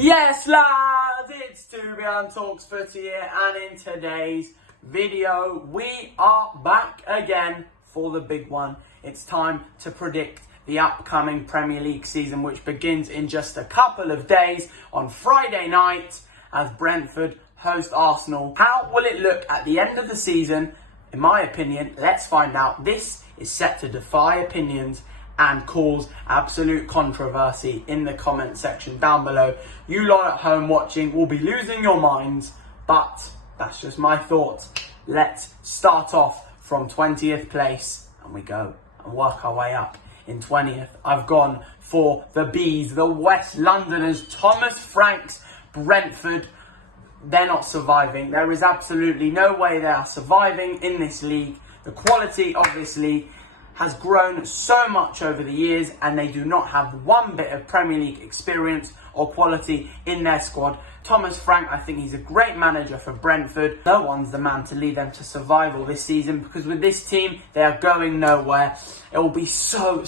Yes lads, it's 2BN Talks Footy here, and in today's video we are back again for the big one. It's time to predict the upcoming Premier League season, which begins in just a couple of days on Friday night as Brentford host Arsenal. How will it look at the end of the season? In my opinion, let's find out. This is set to defy opinions and cause absolute controversy in the comment section down below. You lot at home watching will be losing your minds, but that's just my thoughts. Let's start off from 20th place and we go and work our way up. In 20th, I've gone for the Bees, the West Londoners, Thomas Frank's Brentford. They're not surviving. There is absolutely no way they are surviving in this league. The quality of this league has grown so much over the years, and they do not have one bit of Premier League experience or quality in their squad. Thomas Frank, I think he's a great manager for Brentford. No one's the man to lead them to survival this season, because with this team, they are going nowhere. It will be so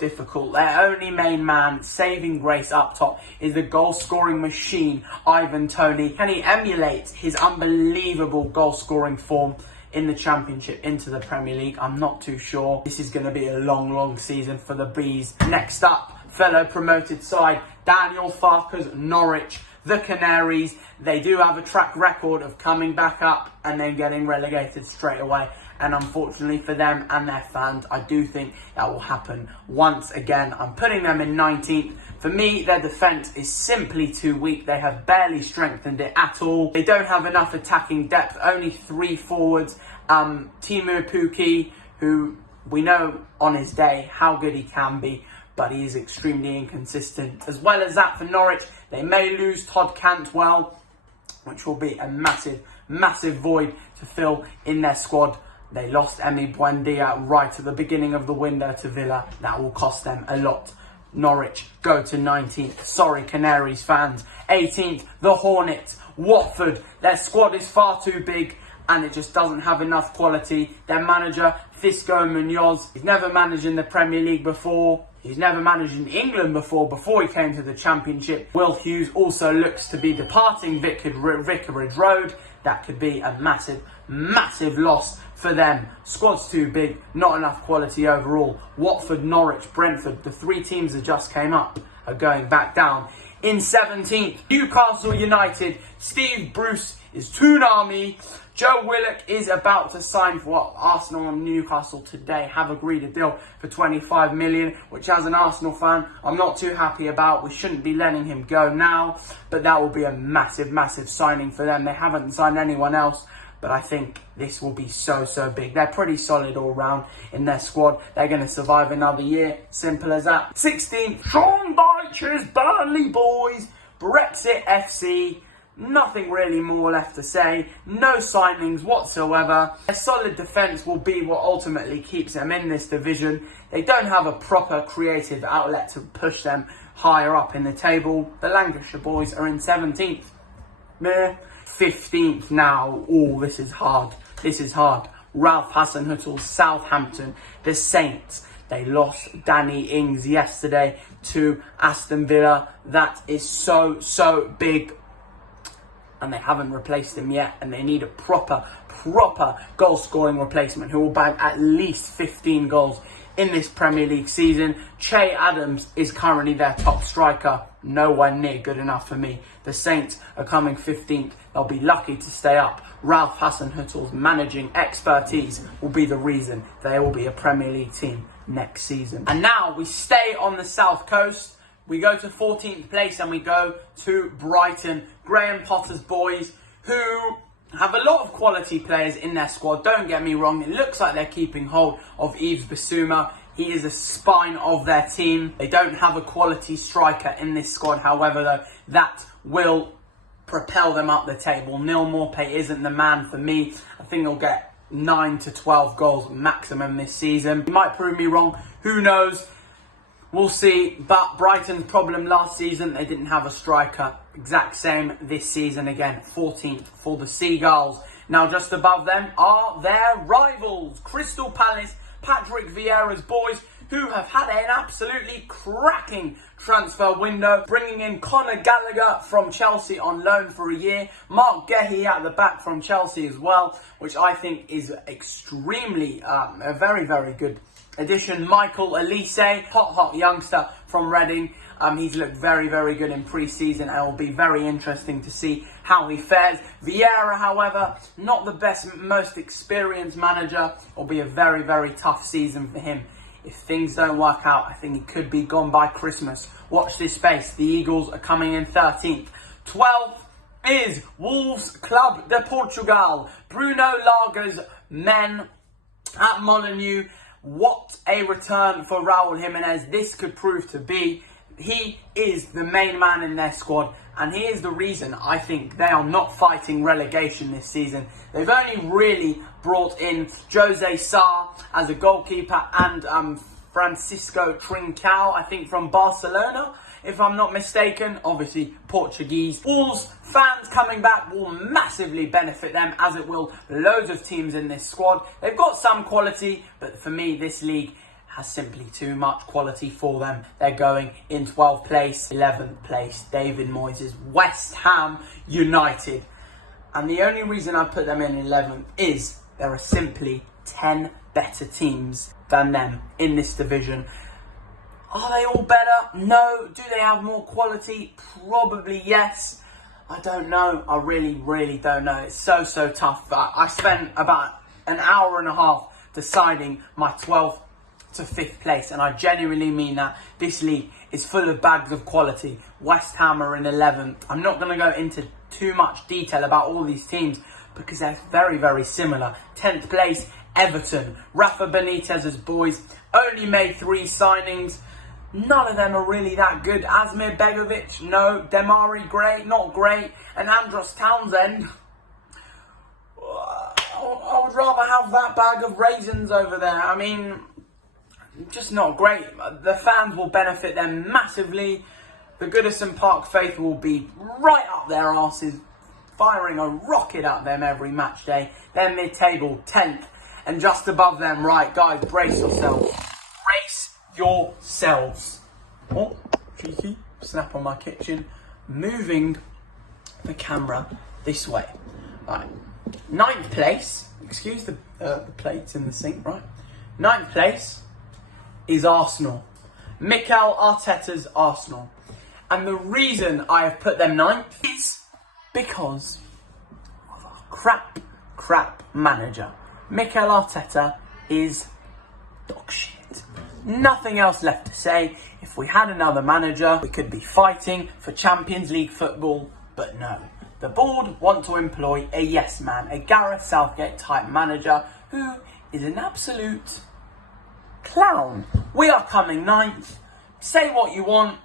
difficult. Their only main man, saving grace up top, is the goal-scoring machine, Ivan Toney. Can he emulate his unbelievable goal-scoring form in the Championship into the Premier League? I'm not too sure. This is going to be a long season for the Bees. Next up, fellow promoted side, Daniel Farke's Norwich, the Canaries. They do have a track record of coming back up and then getting relegated straight away. And unfortunately for them and their fans, I do think that will happen once again. I'm putting them in 19th. For me, their defence is simply too weak. They have barely strengthened it at all. They don't have enough attacking depth. Only 3 forwards. Timu Puki, who we know on his day how good he can be, but he is extremely inconsistent. As well as that, for Norwich, they may lose Todd Cantwell, which will be a massive void to fill in their squad. They lost Emi Buendia right at the beginning of the window to Villa. That will cost them a lot. Norwich go to 19th. Sorry, Canaries fans. 18th, the Hornets. Watford. Their squad is far too big and it just doesn't have enough quality. Their manager, Fisco Munoz, he's never managed in the Premier League before. He's never managed in England before he came to the Championship. Will Hughes also looks to be departing Vicarage Road. That could be a massive loss for them. Squad's too big, not enough quality overall. Watford, Norwich, Brentford, the 3 teams that just came up are going back down. In 17th, Newcastle United. Steve Bruce is Toonami. Joe Willock is about to sign for Arsenal and Newcastle today have agreed a deal for 25 million, which as an Arsenal fan, I'm not too happy about. We shouldn't be letting him go now, but that will be a massive signing for them. They haven't signed anyone else, but I think this will be so big. They're pretty solid all round in their squad. They're going to survive another year. Simple as that. 16th, Sean Dyche's Burnley boys, Brexit FC. Nothing really more left to say. No signings whatsoever. Their solid defence will be what ultimately keeps them in this division. They don't have a proper creative outlet to push them higher up in the table. The Lancashire boys are in 17th. Meh. 15th now. Oh, this is hard. Ralph Hasenhüttl's Southampton. The Saints. They lost Danny Ings yesterday to Aston Villa. That is so big. And they haven't replaced him yet, and they need a proper goal-scoring replacement who will bag at least 15 goals in this Premier League season. Che Adams is currently their top striker. Nowhere near good enough for me. The Saints are coming 15th. They'll be lucky to stay up. Ralph Hasenhüttl's managing expertise will be the reason they will be a Premier League team next season. And now we stay on the South Coast. We go to 14th place and we go to Brighton. Graham Potter's boys, who have a lot of quality players in their squad. Don't get me wrong, it looks like they're keeping hold of Yves Bissouma. He is a spine of their team. They don't have a quality striker in this squad, however, though, that will propel them up the table. Neil Maupay isn't the man for me. I think he'll get 9 to 12 goals maximum this season. He might prove me wrong, who knows? We'll see, but Brighton's problem last season, they didn't have a striker. Exact same this season again, 14th for the Seagulls. Now just above them are their rivals, Crystal Palace, Patrick Vieira's boys, who have had an absolutely cracking transfer window, bringing in Conor Gallagher from Chelsea on loan for a year, Mark Guehi at the back from Chelsea as well, which I think is extremely a very, very good addition. Michael Elise, hot youngster from Reading. He's looked very, very good in pre-season, and it will be very interesting to see how he fares. Vieira, however, not the best, most experienced manager. It will be a very, very tough season for him. If things don't work out, I think he could be gone by Christmas. Watch this space. The Eagles are coming in 13th. 12th is Wolves Club de Portugal. Bruno Laga's men at Molineux. What a return for Raul Jimenez this could prove to be. He is the main man in their squad, and he is the reason I think they are not fighting relegation this season. They've only really brought in Jose Sarr as a goalkeeper and Francisco Trincao, I think from Barcelona, if I'm not mistaken, obviously Portuguese. Wolves fans coming back will massively benefit them, as it will loads of teams in this squad. They've got some quality, but for me, this league has simply too much quality for them. They're going in 12th place, 11th place, David Moyes' West Ham United. And the only reason I put them in 11th is there are simply 10 better teams than them in this division. Are they all better? No. Do they have more quality? Probably yes. I don't know. I really don't know. It's so tough. I spent about an hour and a half deciding my 12th to 5th place, and I genuinely mean that. This league is full of bags of quality. West Ham are in 11th. I'm not going to go into too much detail about all these teams because they're very, very similar. 10th place, Everton. Rafa Benitez's boys only made 3 signings. None of them are really that good. Asmir Begovic, no. Demari Gray, not great. And Andros Townsend, I would rather have that bag of raisins over there. I mean, just not great. The fans will benefit them massively. The Goodison Park faithful will be right up their arses, firing a rocket at them every match day. They're mid-table, 10th. And just above them, right, guys, brace yourselves. Brace yourselves. Oh, cheeky. Snap on my kitchen. Moving the camera this way. Right. 9th place. Excuse the plates in the sink, right? 9th place is Arsenal. Mikel Arteta's Arsenal. And the reason I have put them 9th is because of a crap manager. Mikel Arteta is dog shit. Nothing else left to say. If we had another manager, we could be fighting for Champions League football, but no. The board want to employ a yes man, a Gareth Southgate type manager who is an absolute clown. We are coming 9th. Say what you want,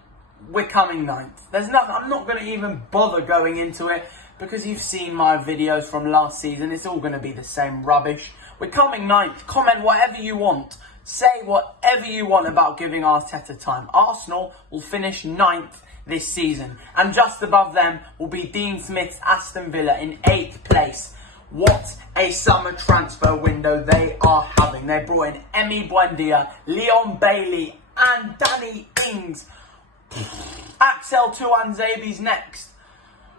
we're coming 9th. There's nothing, I'm not going to even bother going into it because you've seen my videos from last season. It's all going to be the same rubbish. We're coming 9th. Comment whatever you want. Say whatever you want about giving Arteta time. Arsenal will finish 9th this season. And just above them will be Dean Smith's Aston Villa in 8th place. What a summer transfer window they are having. They brought in Emi Buendia, Leon Bailey and Danny Ings. Axel Tuanzebe's next.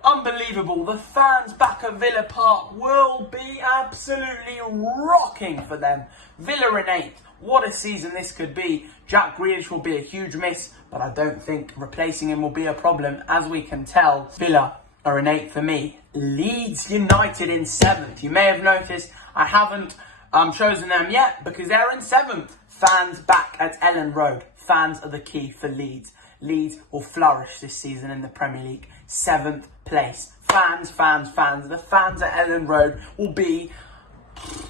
Unbelievable. The fans back at Villa Park will be absolutely rocking for them. Villa in 8th. What a season this could be. Jack Grealish will be a huge miss, but I don't think replacing him will be a problem. As we can tell, Villa are in 8th for me. Leeds United in 7th. You may have noticed I haven't chosen them yet because they're in 7th. Fans back at Ellen Road. Fans are the key for Leeds. Leeds will flourish this season in the Premier League. 7th place. Fans. The fans at Ellen Road will be,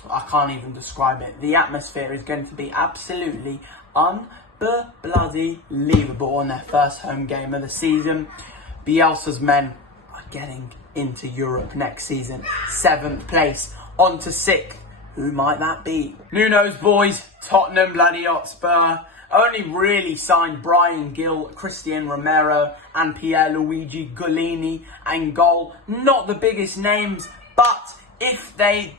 I can't even describe it. The atmosphere is going to be absolutely unbelievable on their first home game of the season. Bielsa's men are getting into Europe next season. 7th place. On to 6th. Who might that be? Nuno's boys, Tottenham bloody Hotspur. Only really signed Brian Gill, Christian Romero and Pierluigi Golini and goal. Not the biggest names, but if they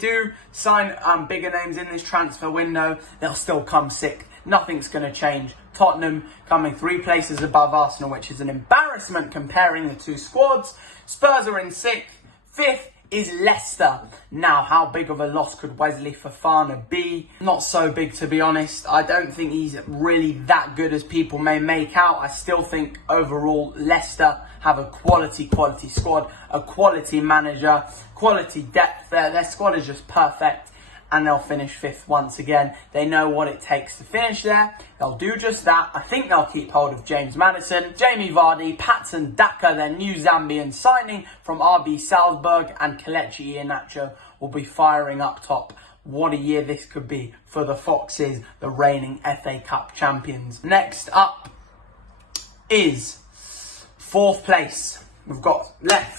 do sign bigger names in this transfer window, they'll still come 6th. nothing's going to change. Tottenham coming 3 places above Arsenal, which is an embarrassment comparing the two squads. Spurs are in 6th. 5th is Leicester. Now, how big of a loss could Wesley Fofana be? Not so big, to be honest. I don't think he's really that good as people may make out. I still think overall Leicester have a quality squad, a quality manager, quality depth there. Their squad is just perfect, and they'll finish 5th once again. They know what it takes to finish there. They'll do just that. I think they'll keep hold of James Maddison, Jamie Vardy, Patson Daka, their new Zambian signing from RB Salzburg, and Kelechi Iheanacho will be firing up top. What a year this could be for the Foxes, the reigning FA Cup champions. Next up is 4th place. We've got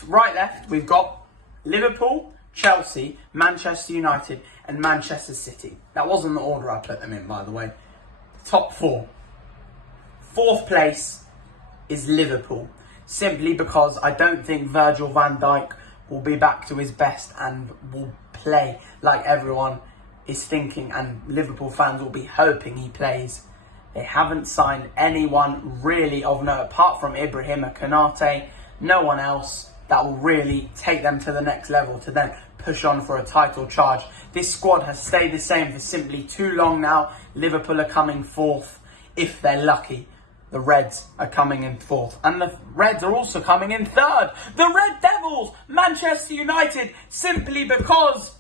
right left, we've got Liverpool, Chelsea, Manchester United and Manchester City. That wasn't the order I put them in, by the way. Top 4. 4th place is Liverpool. Simply because I don't think Virgil van Dijk will be back to his best and will play like everyone is thinking and Liverpool fans will be hoping he plays. They haven't signed anyone really of note apart from Ibrahima Konate. No one else that will really take them to the next level to then push on for a title charge. This squad has stayed the same for simply too long now. Liverpool are coming 4th if they're lucky. The Reds are coming in 4th. And the Reds are also coming in 3rd. The Red Devils, Manchester United, simply because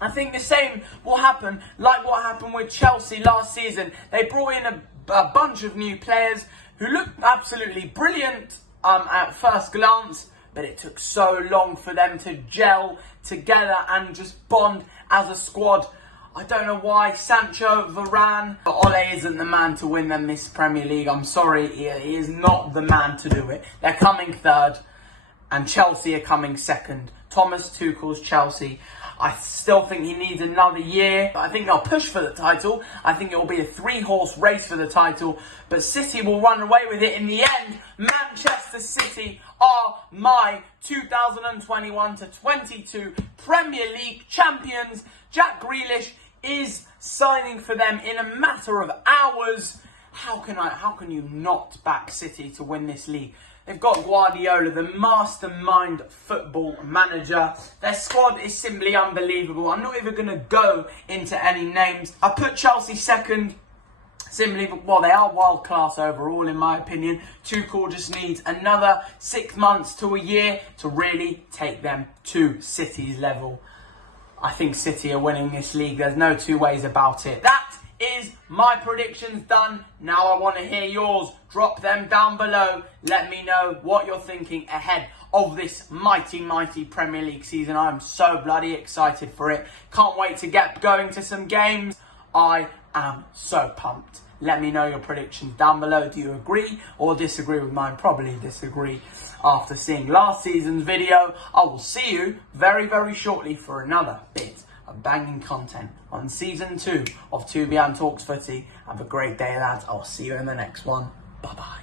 I think the same will happen like what happened with Chelsea last season. They brought in a bunch of new players who looked absolutely brilliant at first glance, but it took so long for them to gel together and just bond as a squad. I don't know why. Sancho, Varane, but Ole isn't the man to win them this Premier League. I'm sorry, he is not the man to do it. They're coming 3rd and Chelsea are coming 2nd. Thomas Tuchel's Chelsea. I still think he needs another year. I think they'll push for the title. I think it will be a 3-horse race for the title. But City will run away with it in the end. Manchester City are my 2021-22 Premier League champions. Jack Grealish is signing for them in a matter of hours. How can you not back City to win this league? They've got Guardiola, the mastermind football manager. Their squad is simply unbelievable. I'm not even going to go into any names. I put Chelsea 2nd. Simply, well, they are world class overall, in my opinion. Tuchel just needs another 6 months to a year to really take them to City's level. I think City are winning this league. There's no two ways about it. That is my predictions done. Now I want to hear yours. Drop them down below. Let me know what you're thinking ahead of this mighty Premier League season. I'm so bloody excited for it. Can't wait to get going to some games. I am so pumped. Let me know your predictions down below. Do you agree or disagree with mine? Probably disagree after seeing last season's video. I will see you very, very shortly for another bit of banging content on season 2 of 2 Beyond Talks Footy. Have a great day, lads. I'll see you in the next one. Bye-bye.